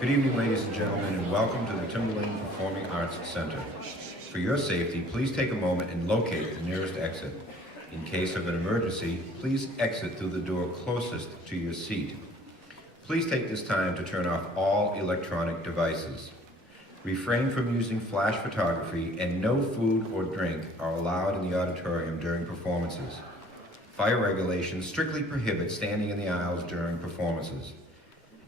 Good evening, ladies and gentlemen, and welcome to the Timberlane Performing Arts Center. For your safety, please take a moment and locate the nearest exit. In case of an emergency, please exit through the door closest to your seat. Please take this time to turn off all electronic devices. Refrain from using flash photography, and no food or drink are allowed in the auditorium during performances. Fire regulations strictly prohibit standing in the aisles during performances.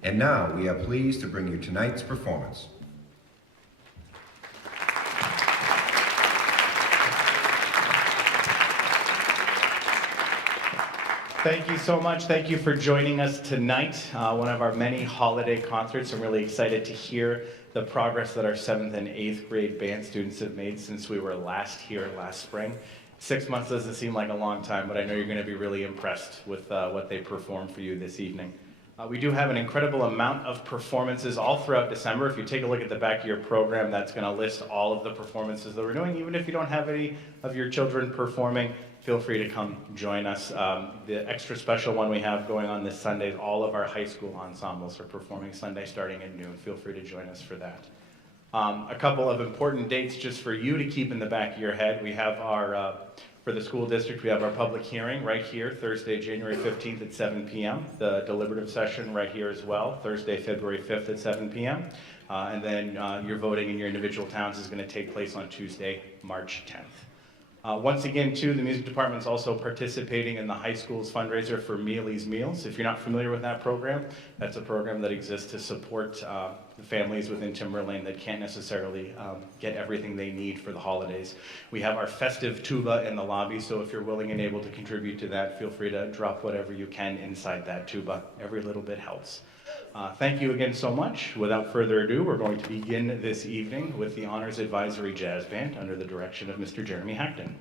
And now, we are pleased to bring you tonight's performance. Thank you so much. Thank you for joining us tonight, one of our many holiday concerts. I'm really excited to hear the progress that our 7th and 8th grade band students have made since we were last here last spring. 6 months doesn't seem like a long time, but I know you're going to be really impressed with what they performed for you this evening. We do have an incredible amount of performances all throughout December. If you take a look at the back of your program, that's going to list all of the performances that we're doing. Even if you don't have any of your children performing, feel free to come join us. The extra special one we have going on this Sunday is all of our high school ensembles are performing Sunday starting at noon. Feel free to join us for that. A couple of important dates just for you to keep in the back of your head. We have our for the school district, we have our public hearing right here, Thursday, January 15th at 7 p.m. The deliberative session right here as well, Thursday, February 5th at 7 p.m. And then your voting in your individual towns is going to take place on Tuesday, March 10th. Once again, too, the music department is also participating in the high school's fundraiser for Mealy's Meals. If you're not familiar with that program, that's a program that exists to support the families within Timberlane that can't necessarily get everything they need for the holidays. We have our festive tuba in the lobby, so if you're willing and able to contribute to that, feel free to drop whatever you can inside that tuba. Every little bit helps. Thank you again so much. Without further ado, we're going to begin this evening with the Honors Advisory Jazz Band under the direction of Mr. Jeremy Hackton.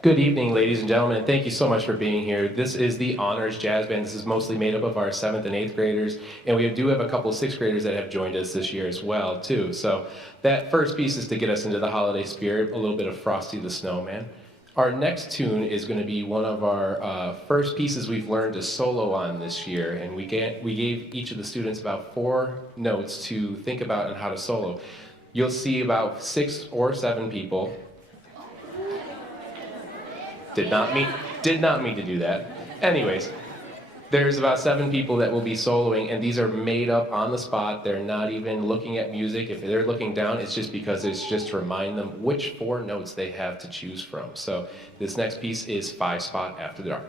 Good evening, ladies and gentlemen, and thank you so much for being here. This is the Honors Jazz Band. This is mostly made up of our 7th and 8th graders, and we do have a couple of 6th graders that have joined us this year as well, too. So that first piece is to get us into the holiday spirit, a little bit of Frosty the Snowman. Our next tune is going to be one of our first pieces we've learned to solo on this year, and we gave each of the students about 4 notes to think about and how to solo. You'll see about 6 or 7 people. Did not mean to do that. Anyways, there's about 7 people that will be soloing, and these are made up on the spot. They're not even looking at music. If they're looking down, it's just because it's just to remind them which 4 notes they have to choose from. So this next piece is 5 Spot After Dark.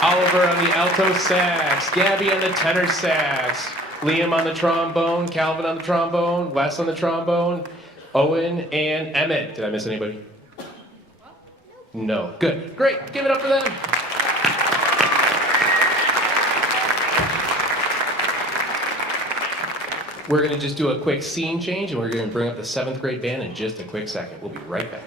Oliver on the alto sax, Gabby on the tenor sax, Liam on the trombone, Calvin on the trombone, Wes on the trombone, Owen and Emmett. Did I miss anybody? No. Good. Great. Give it up for them. We're going to just do a quick scene change, and we're going to bring up the 7th grade band in just a quick second. We'll be right back.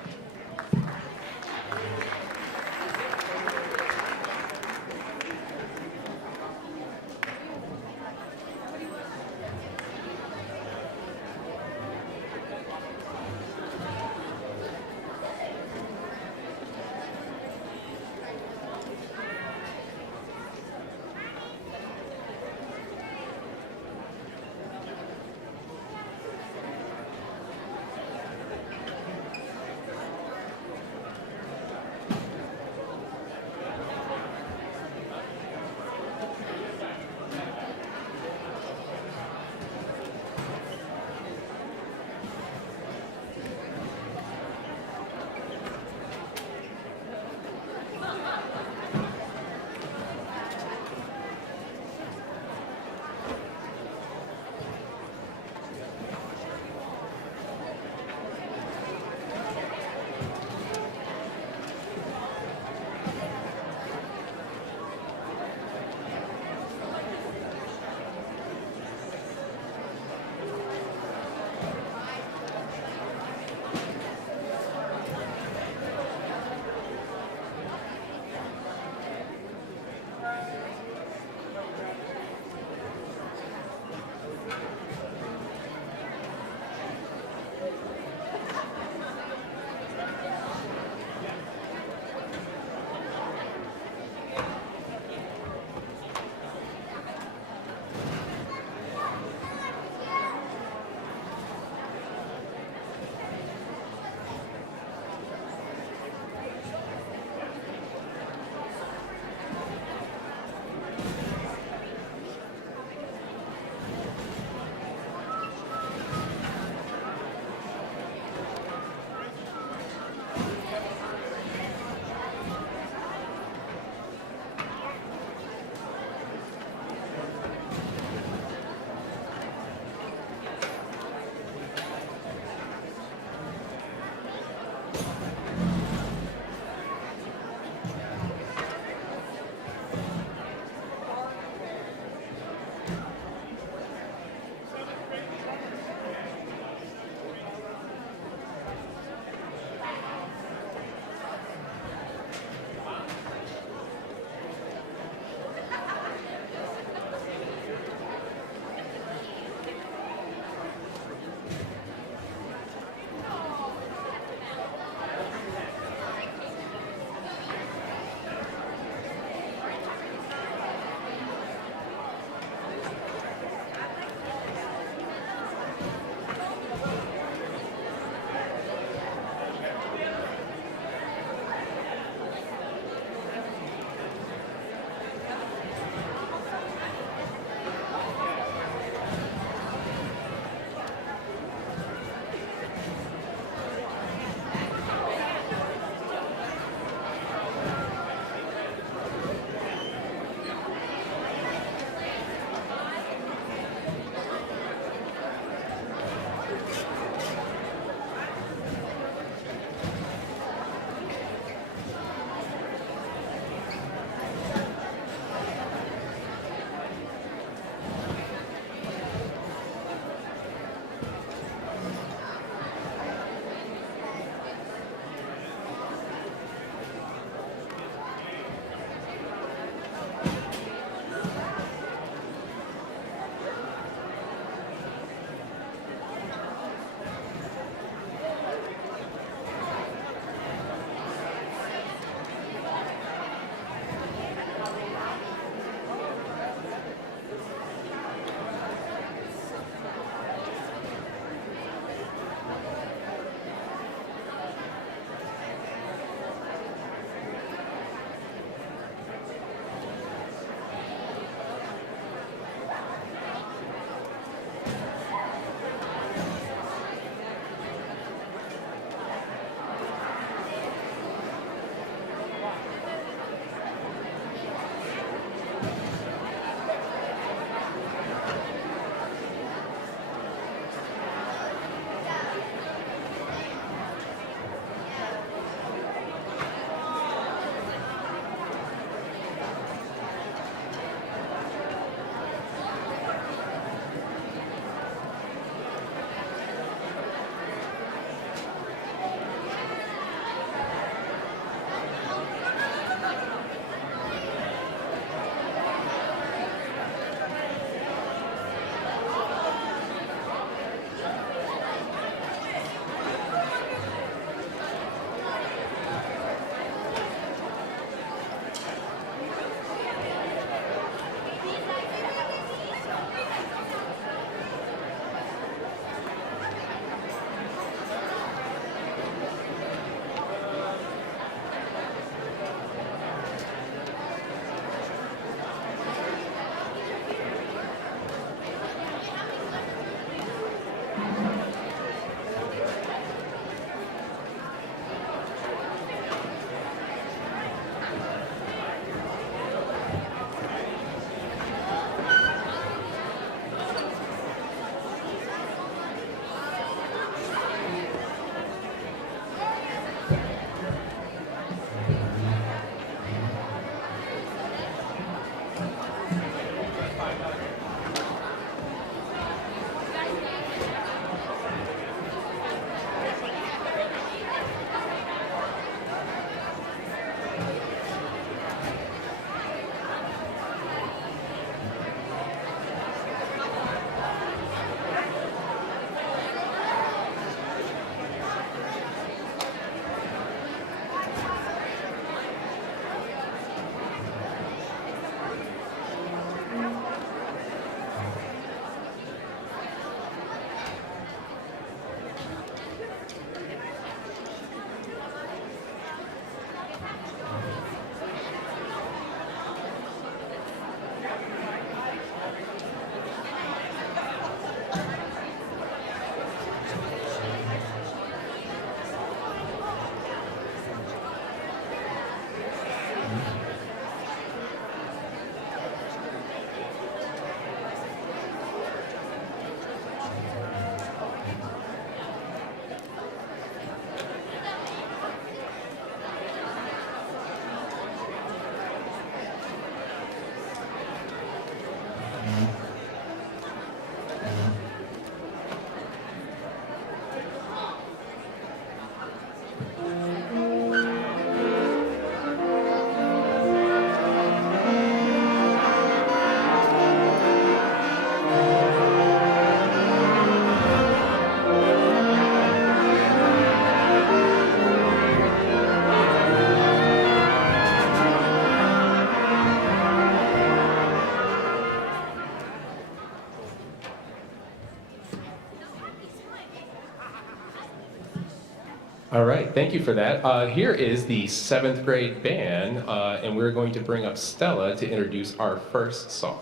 All right, thank you for that. Here is the 7th grade band, and we're going to bring up Stella to introduce our first song.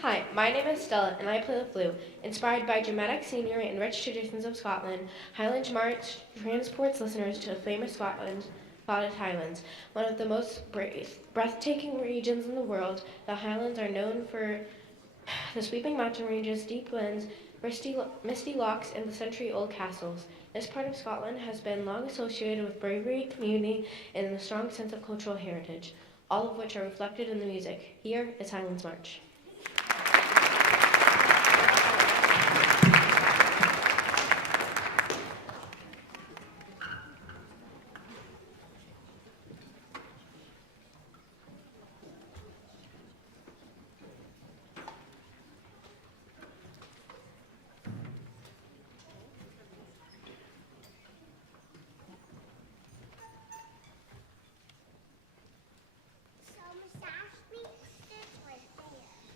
Hi, my name is Stella, and I play the flute. Inspired by dramatic scenery and rich traditions of Scotland, Highland March transports listeners to famous Scottish Highlands, one of the most breathtaking regions in the world. The Highlands are known for the sweeping mountain ranges, deep glens, misty lochs, and the century-old castles. This part of Scotland has been long associated with bravery, community, and a strong sense of cultural heritage, all of which are reflected in the music. Here is Highlands March. So massage me this right there.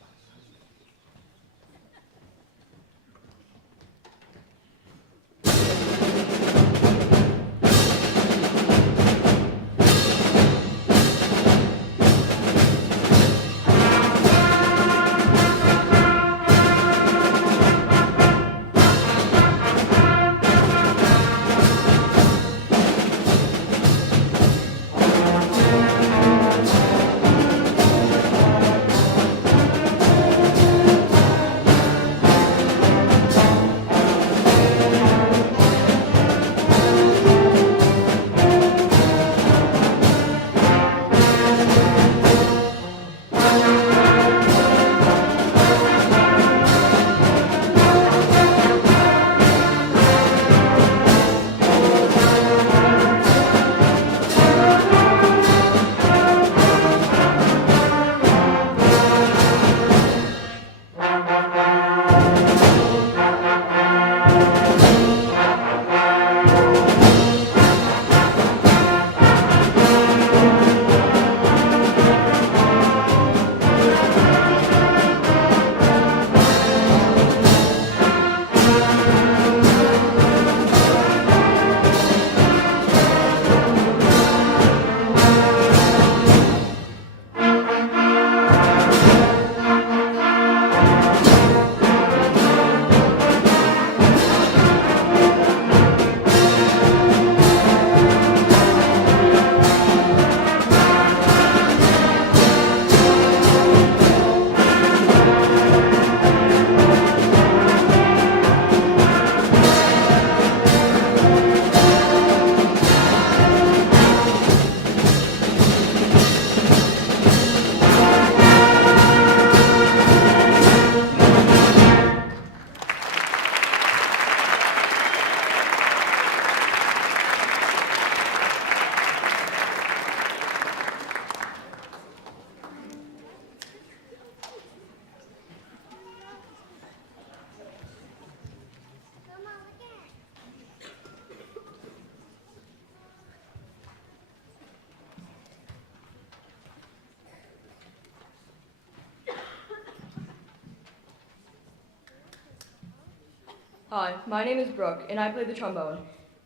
Hi, my name is Brooke, and I play the trombone.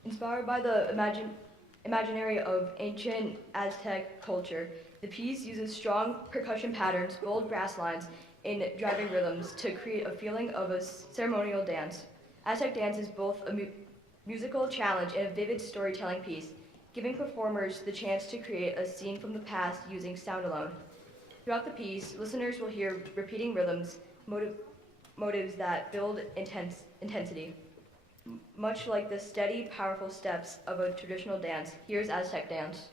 Inspired by the imaginary of ancient Aztec culture, the piece uses strong percussion patterns, bold brass lines, and driving rhythms to create a feeling of a ceremonial dance. Aztec dance is both a musical challenge and a vivid storytelling piece, giving performers the chance to create a scene from the past using sound alone. Throughout the piece, listeners will hear repeating rhythms, motives that build intensity. Much like the steady, powerful steps of a traditional dance, here's Aztec dance.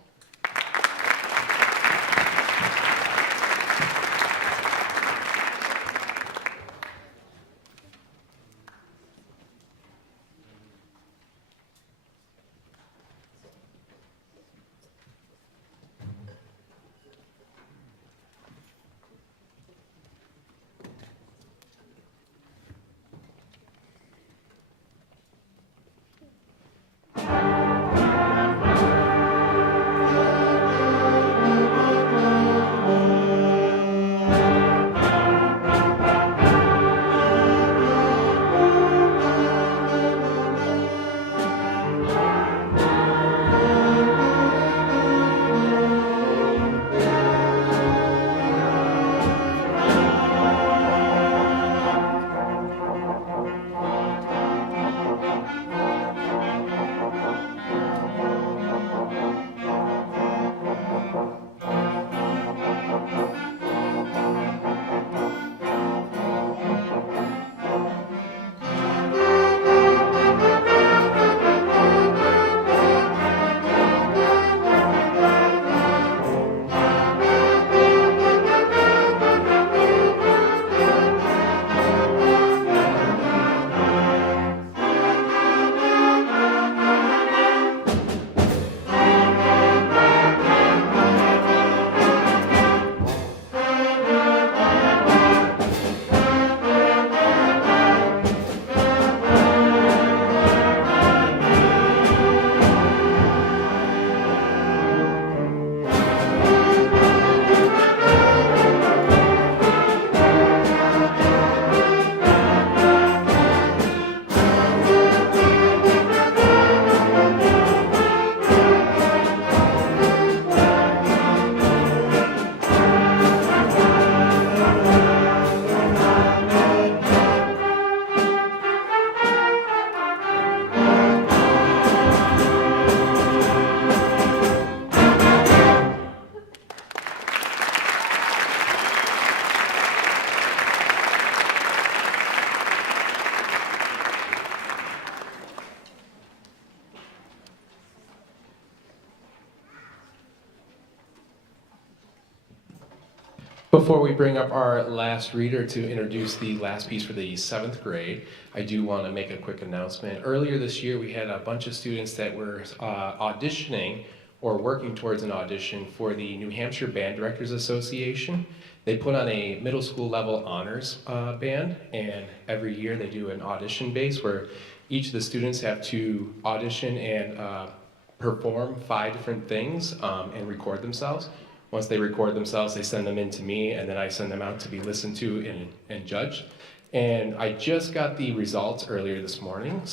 Before we bring up our last reader to introduce the last piece for the 7th grade, I do want to make a quick announcement. Earlier this year, we had a bunch of students that were auditioning or working towards an audition for the New Hampshire Band Directors Association. They put on a middle school level honors band, and every year they do an audition base where each of the students have to audition and perform 5 different things and record themselves. Once they record themselves, they send them in to me, and then I send them out to be listened to and judged. And I just got the results earlier this morning.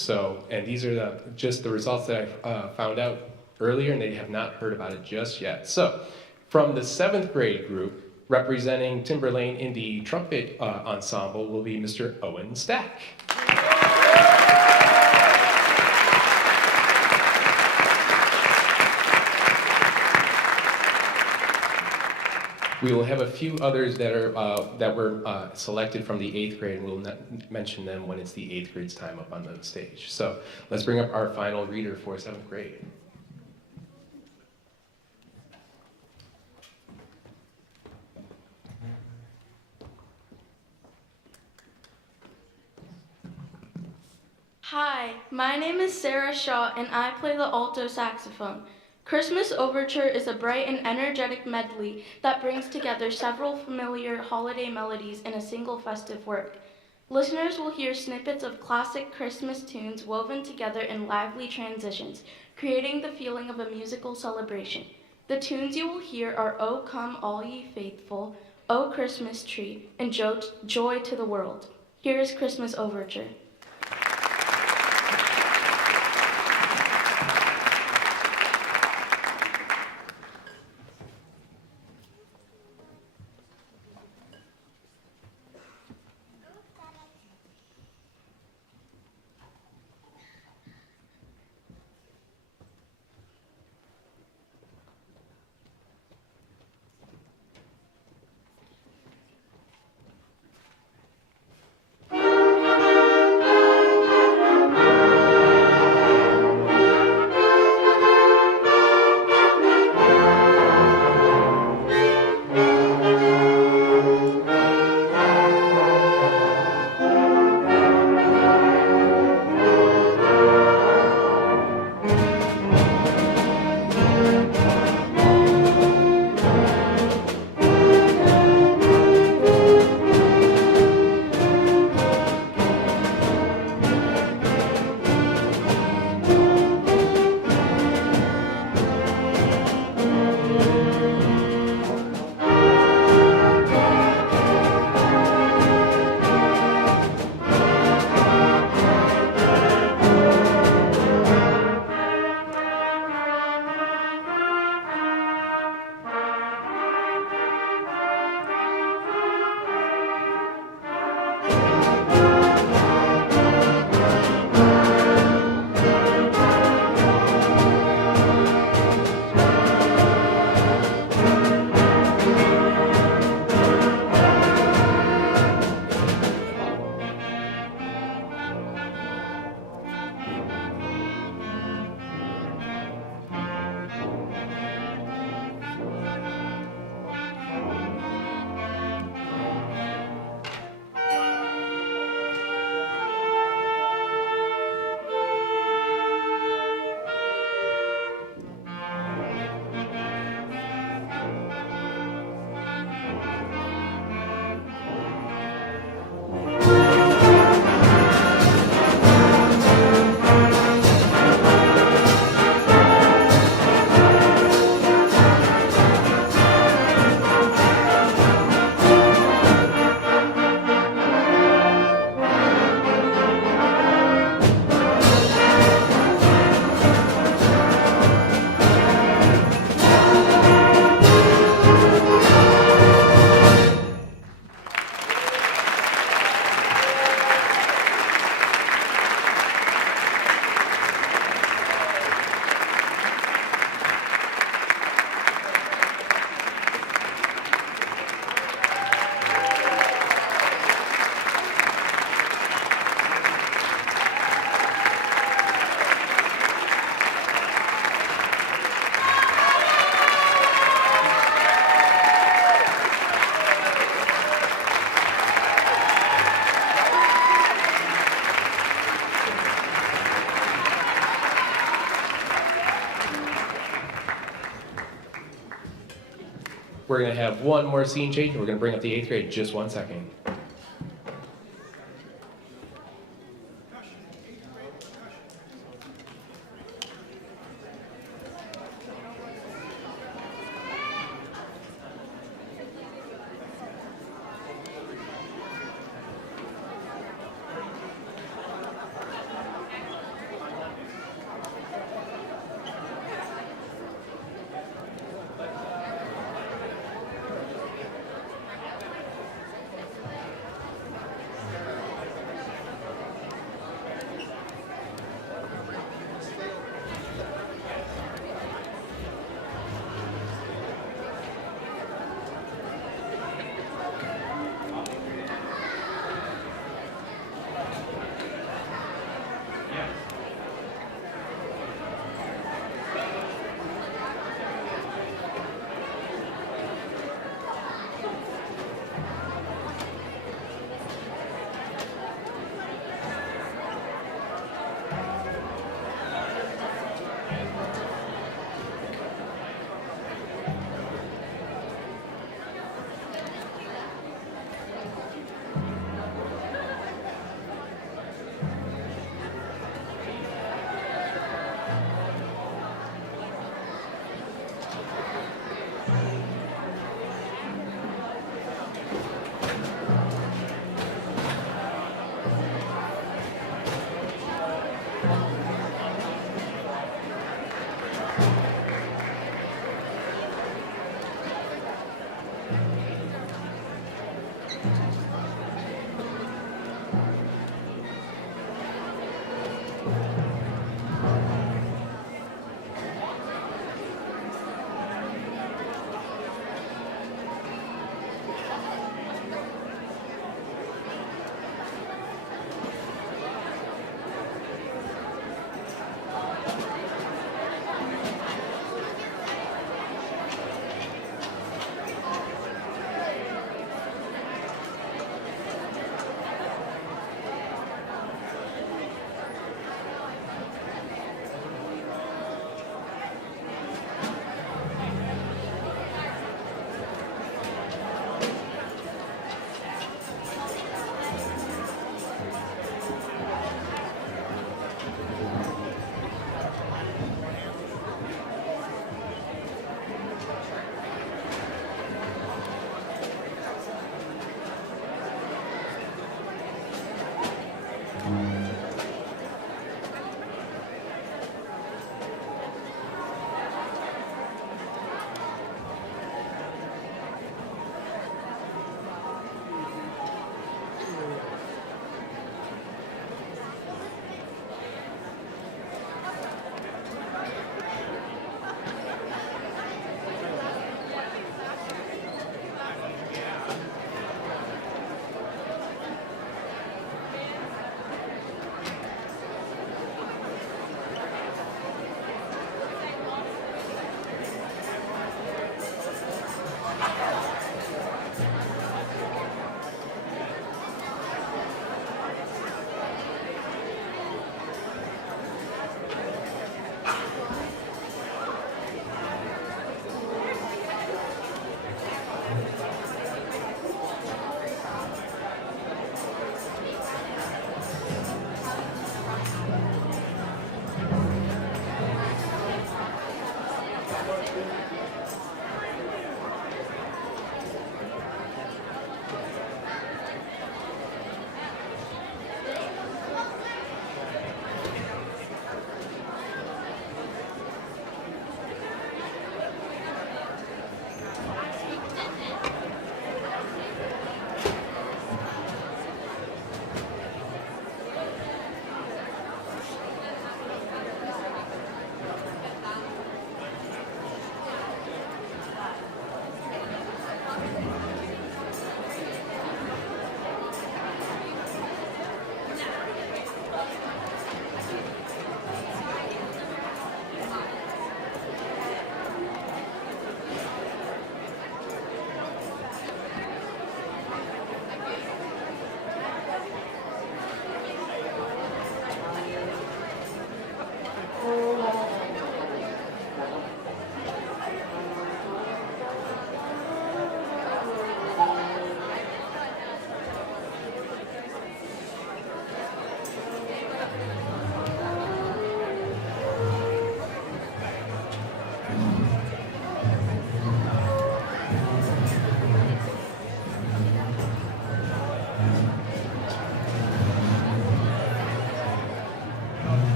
And these are just the results that I found out earlier, and they have not heard about it just yet. So, from the 7th grade group, representing Timberlane in the trumpet ensemble will be Mr. Owen Stack. We will have a few others that were selected from the 8th grade, and we'll mention them when it's the 8th grade's time up on the stage. So let's bring up our final reader for 7th grade. Hi, my name is Sarah Shaw, and I play the alto saxophone. Christmas Overture is a bright and energetic medley that brings together several familiar holiday melodies in a single festive work. Listeners will hear snippets of classic Christmas tunes woven together in lively transitions, creating the feeling of a musical celebration. The tunes you will hear are O Come All Ye Faithful, O Christmas Tree, and Joy to the World. Here is Christmas Overture. We're going to have one more scene change, and we're going to bring up the 8th grade in just 1 second.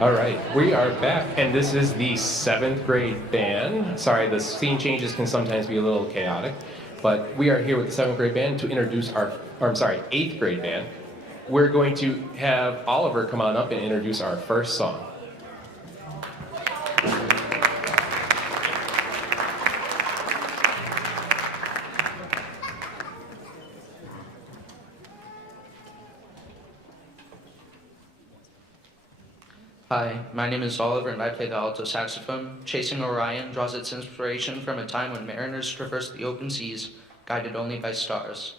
All right, we are back, and this is the 7th grade band. Sorry, the scene changes can sometimes be a little chaotic, but we are here with the 7th grade band to introduce our, 8th grade band. We're going to have Oliver come on up and introduce our first song. Hi, my name is Oliver and I play the alto saxophone. Chasing Orion draws its inspiration from a time when mariners traversed the open seas, guided only by stars.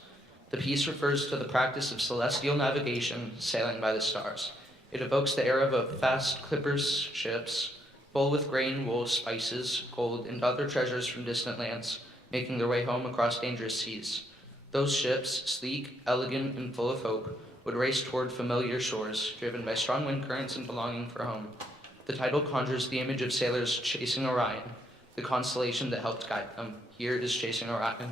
The piece refers to the practice of celestial navigation, sailing by the stars. It evokes the era of fast clippers ships, full with grain, wool, spices, gold, and other treasures from distant lands, making their way home across dangerous seas. Those ships, sleek, elegant, and full of hope, would race toward familiar shores, driven by strong wind currents and belonging for home. The title conjures the image of sailors chasing Orion, the constellation that helped guide them. Here is Chasing Orion.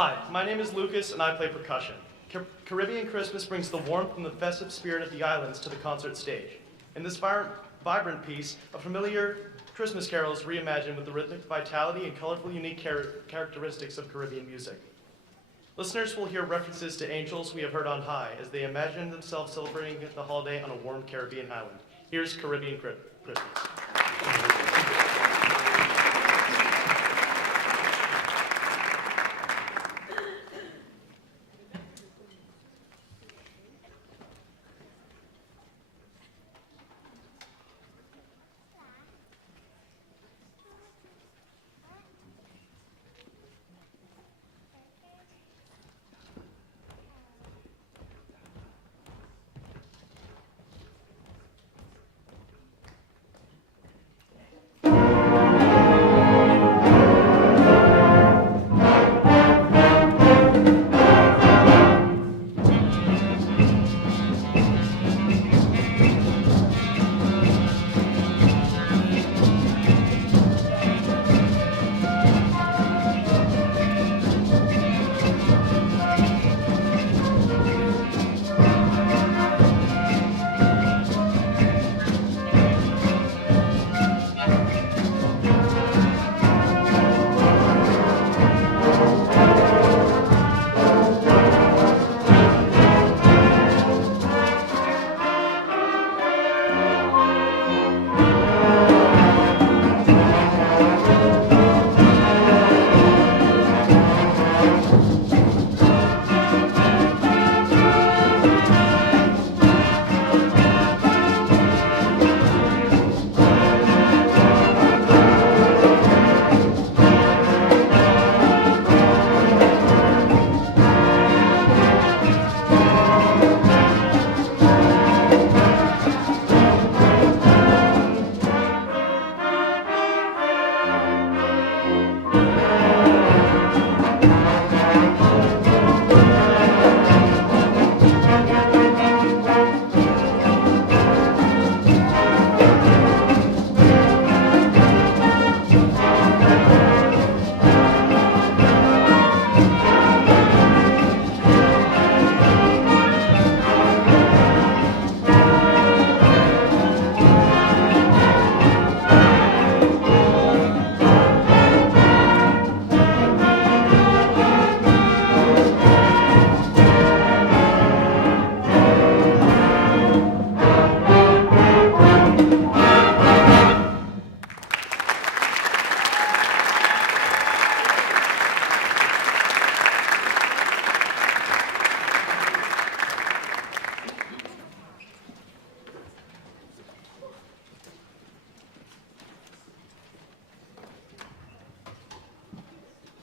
Hi, my name is Lucas and I play percussion. Caribbean Christmas brings the warmth and the festive spirit of the islands to the concert stage. In this vibrant piece, a familiar Christmas carol is reimagined with the rhythmic vitality and colorful, unique characteristics of Caribbean music. Listeners will hear references to angels we have heard on high as they imagine themselves celebrating the holiday on a warm Caribbean island. Here's Caribbean Christmas.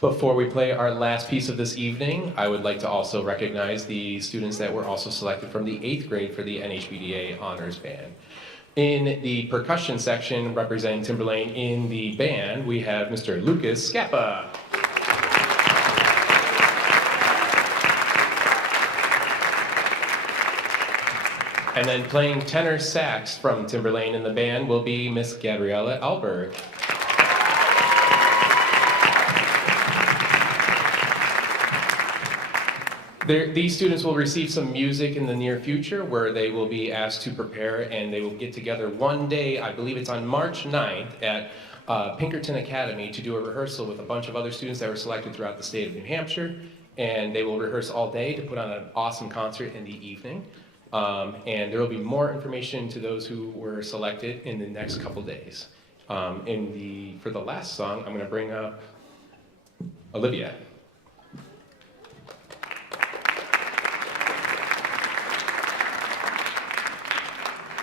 Before we play our last piece of this evening, I would like to also recognize the students that were also selected from the 8th grade for the NHBDA Honors Band. In the percussion section, representing Timberlane in the band, we have Mr. Lucas Scappa. And then playing tenor sax from Timberlane in the band will be Miss Gabriella Alberg. These students will receive some music in the near future where they will be asked to prepare, and they will get together one day, I believe it's on March 9th at Pinkerton Academy, to do a rehearsal with a bunch of other students that were selected throughout the state of New Hampshire. And they will rehearse all day to put on an awesome concert in the evening. And there will be more information to those who were selected in the next couple days. For the last song, I'm going to bring up Olivia.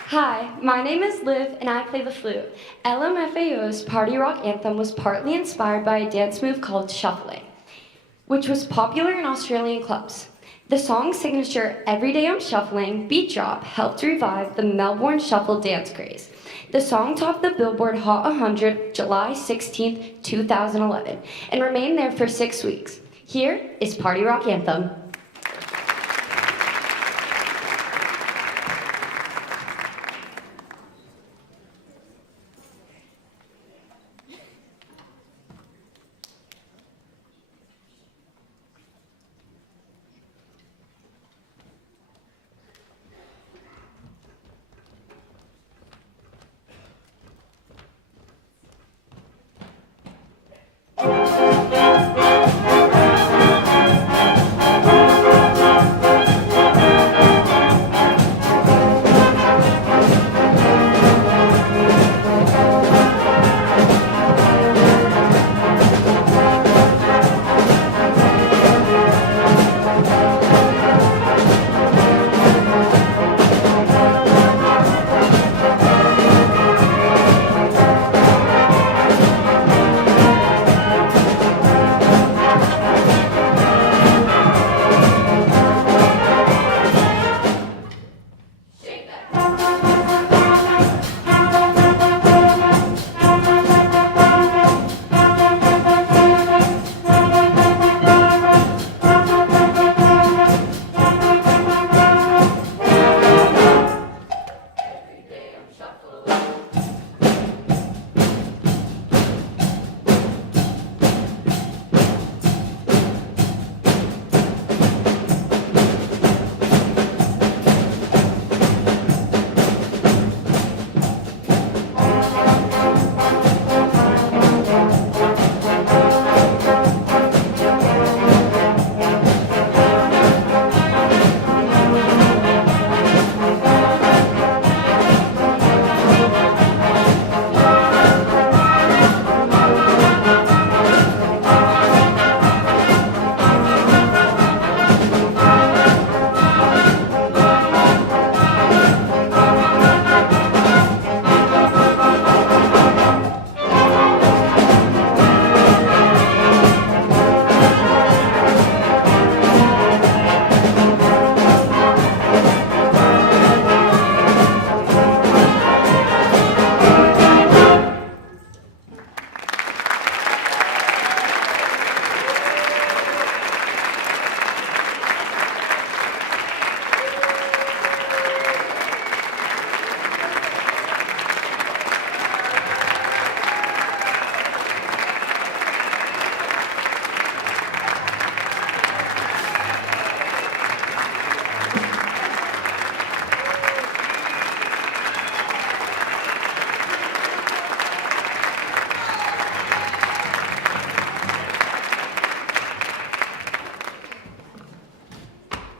Hi, my name is Liv and I play the flute. LMFAO's Party Rock Anthem was partly inspired by a dance move called shuffling, which was popular in Australian clubs. The song's signature "Every Day I'm Shuffling" beat drop helped revive the Melbourne shuffle dance craze. The song topped the Billboard Hot 100 July 16, 2011, and remained there for 6 weeks. Here is Party Rock Anthem.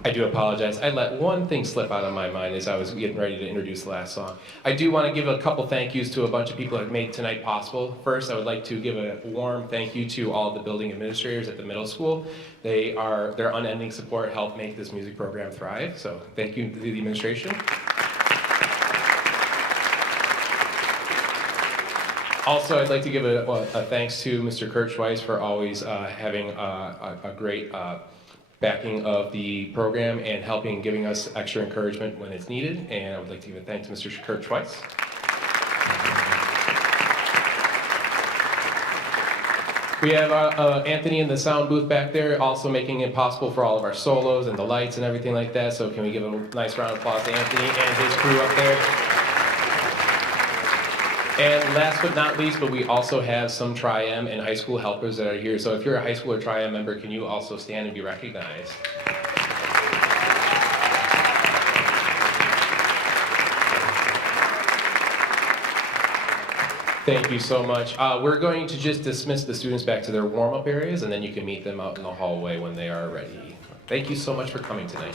I do apologize. I let one thing slip out of my mind as I was getting ready to introduce the last song. I do want to give a couple thank yous to a bunch of people that made tonight possible. First, I would like to give a warm thank you to all of the building administrators at the middle school. Their unending support helped make this music program thrive, so thank you to the administration. Also, I'd like to give a thanks to Mr. Kurt Schweiss for always having a great backing of the program and giving us extra encouragement when it's needed. And I would like to give a thanks to Mr. Kurt Schweiss. We have Anthony in the sound booth back there, also making it possible for all of our solos and the lights and everything like that. So can we give a nice round of applause to Anthony and his crew up there? And last but not least, but we also have some Tri-M and high school helpers that are here. So if you're a high school or Tri-M member, can you also stand and be recognized? Thank you so much. We're going to just dismiss the students back to their warm-up areas, and then you can meet them out in the hallway when they are ready. Thank you so much for coming tonight.